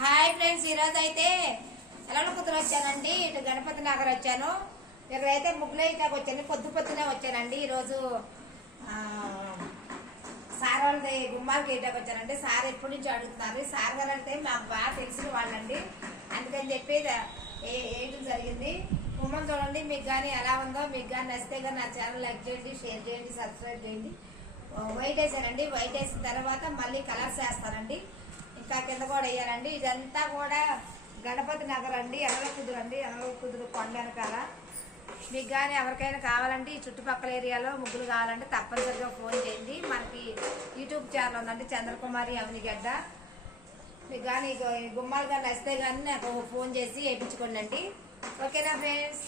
Hi friends, ఈరోజు అయితే ఎలవనకుతురు వచ్చానండి. ఇటు గణపతి నగర్ వచ్చాను. ఇక్కడైతే ముగ్గులైతాకు వచ్చాను. పొద్దునే వచ్చానండి. ఈరోజు సార్ వాళ్ళది గుమ్మాలకి వేయటానికి వచ్చానండి. సార్ ఎప్పటి నుంచి అడుగుతున్నారు. సార్ గారు అంటే మాకు బాగా తెలిసిన వాళ్ళండి. అందుకని చెప్పి వేయడం జరిగింది. గుమ్మం చూడండి. మీకు కానీ ఎలా ఉందో, మీకు కానీ నచ్చితే కానీ నా ఛానల్ లైక్ చేయండి, షేర్ చేయండి, సబ్స్క్రైబ్ చేయండి. వైట్ వేసానండి. వైట్ వేసిన తర్వాత మళ్ళీ కలర్స్ వేస్తానండి. ఇంకా కింద కూడా వేయాలండి. ఇదంతా కూడా గణపతి నగర్ అండి. ఎనలకుదురు అండి. ఎనలకుదురు కొండ వెనకాల. మీకు కానీ ఎవరికైనా కావాలంటే ఈ చుట్టుపక్కల ఏరియాలో ముగ్గులు కావాలంటే తప్పనిసరిగా ఫోన్ చేయండి. మనకి యూట్యూబ్ ఛానల్ ఉందండి, చంద్రకుమారి అవనిగడ్డ. మీకు కానీ గుమ్మాలు కానీ నచ్చితే కానీ నాకు ఫోన్ చేసి వేయించుకోండి అండి. ఓకేనా ఫ్రెండ్స్?